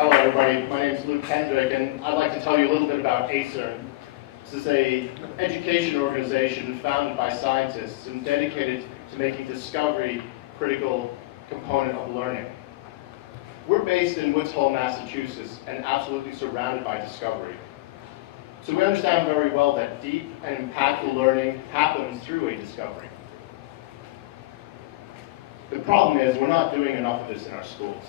Hello everybody, my name is Luke Kendrick and I'd like to tell you a little bit about Aecern. This is an education organization founded by scientists and dedicated to making discovery a critical component of learning. We're based in Woods Hole, Massachusetts and absolutely surrounded by discovery. So we understand very well that deep and impactful learning happens through a discovery. The problem is we're not doing enough of this in our schools.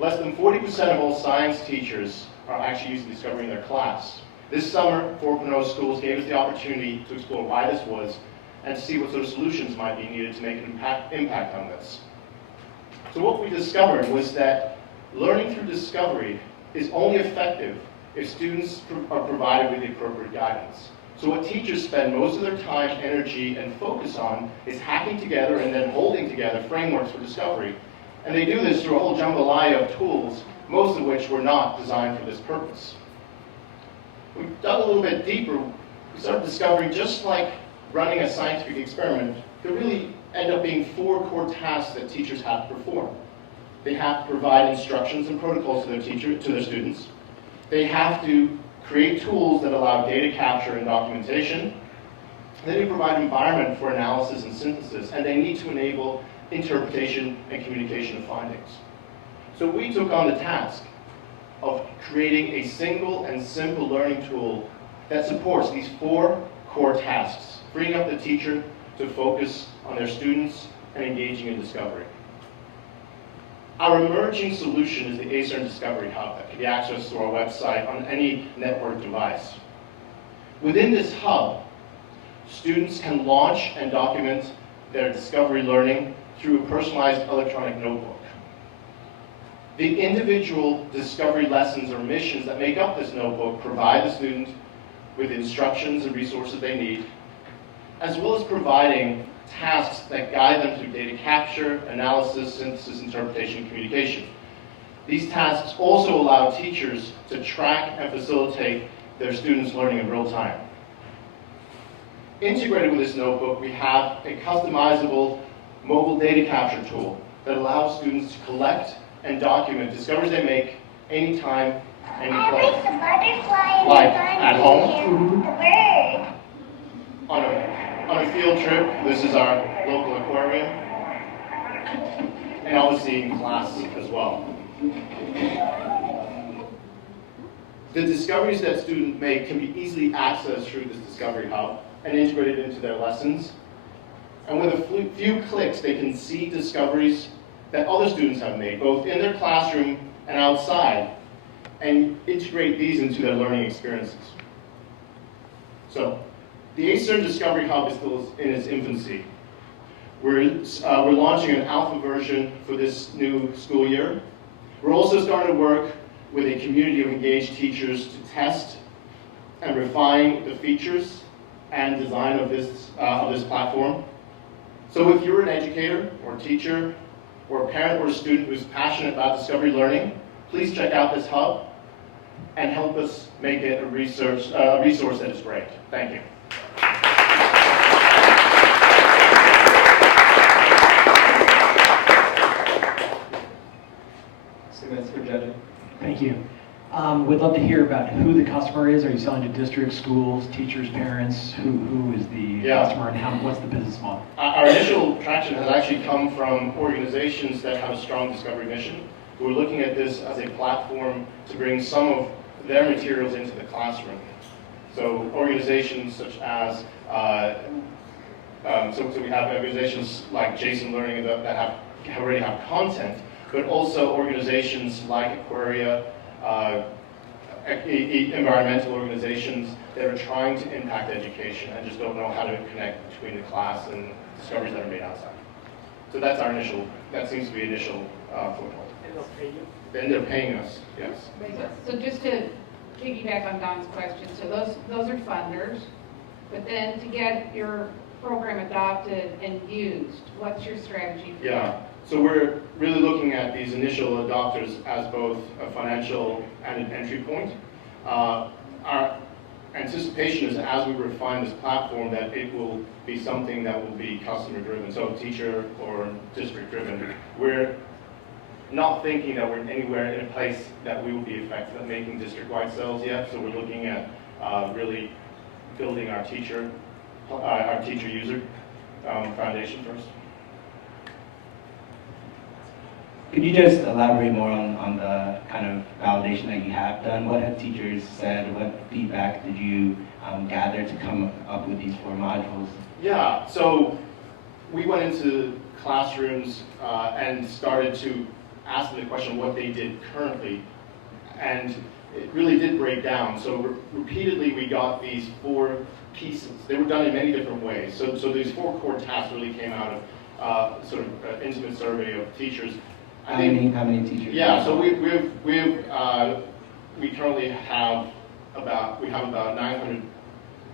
Less than 40% of all science teachers are actually using discovery in their class. This summer, 4.0 schools gave us the opportunity to explore why this was and to see what sort of solutions might be needed to make an impact on this. So what we discovered was that learning through discovery is only effective if students are provided with the appropriate guidance. So what teachers spend most of their time, energy, and focus on is hacking together and then holding together frameworks for discovery. And they do this through a whole jambalaya of tools, most of which were not designed for this purpose. We dug a little bit deeper. We started discovering, just like running a scientific experiment, there really end up being 4 core tasks that teachers have to perform. They have to provide instructions and protocols to their students. They have to create tools that allow data capture and documentation. Then they provide an environment for analysis and synthesis, and they need to enable interpretation and communication of findings. So we took on the task of creating a single and simple learning tool that supports these 4 core tasks, freeing up the teacher to focus on their students and engaging in discovery. Our emerging solution is the Aecern Discovery Hub that can be accessed through our website on any network device. Within this hub, students can launch and document their discovery learning through a personalized electronic notebook. The individual discovery lessons or missions that make up this notebook provide the student with instructions and resources they need, as well as providing tasks that guide them through data capture, analysis, synthesis, interpretation, and communication. These tasks also allow teachers to track and facilitate their students' learning in real time. Integrated with this notebook, we have a customizable mobile data capture tool that allows students to collect and document discoveries they make anytime, any place. Like at home, on a field trip. This is our local aquarium, and obviously in class as well. The discoveries that students make can be easily accessed through this Discovery Hub and integrated into their lessons. And with a few clicks, they can see discoveries that other students have made, both in their classroom and outside, and integrate these into their learning experiences. So, the Aecern Discovery Hub is still in its infancy. We're launching an alpha version for this new school year. We're also starting to work with a community of engaged teachers to test and refine the features and design of this platform. So if you're an educator or teacher or a parent or a student who's passionate about discovery learning, please check out this hub and help us make it a resource that is great. Thank you. Minutes for judging. Thank you. We'd love to hear about who the customer is. Are you selling to districts, schools, teachers, parents? Who is the customer, and what's the business model? Our initial traction has actually come from organizations that have a strong discovery mission. We're looking at this as a platform to bring some of their materials into the classroom. So organizations such as, so we have organizations like Jason Learning that already have content, but also organizations like Aquaria, environmental organizations that are trying to impact education and just don't know how to connect between the class and discoveries that are made outside. So that's our initial, that seems to be initial foothold. And they'll pay you? Then they're paying us, yes. So just to piggyback on Don's question, so those are funders, but then to get your program adopted and used, what's your strategy for that? So we're really looking at these initial adopters as both a financial and an entry point. Our anticipation is, as we refine this platform, that it will be something that will be customer driven, so teacher or district driven. We're not thinking that we're anywhere in a place that we will be effective at making district-wide sales yet. So we're looking at really building our teacher user foundation first. Could you just elaborate more on the kind of validation that you have done? What have teachers said? What feedback did you gather to come up with these 4 modules? Yeah, so we went into classrooms and started to ask them the question what they did currently, and it really did break down. So repeatedly we got these 4 pieces. They were done in many different ways. So these 4 core tasks really came out of sort of an intimate survey of teachers. How many teachers? Yeah, so we currently have about 900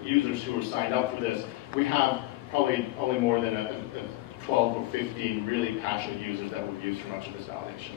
users who are signed up for this. We have probably only more than 12 or 15 really passionate users that will use for much of this validation.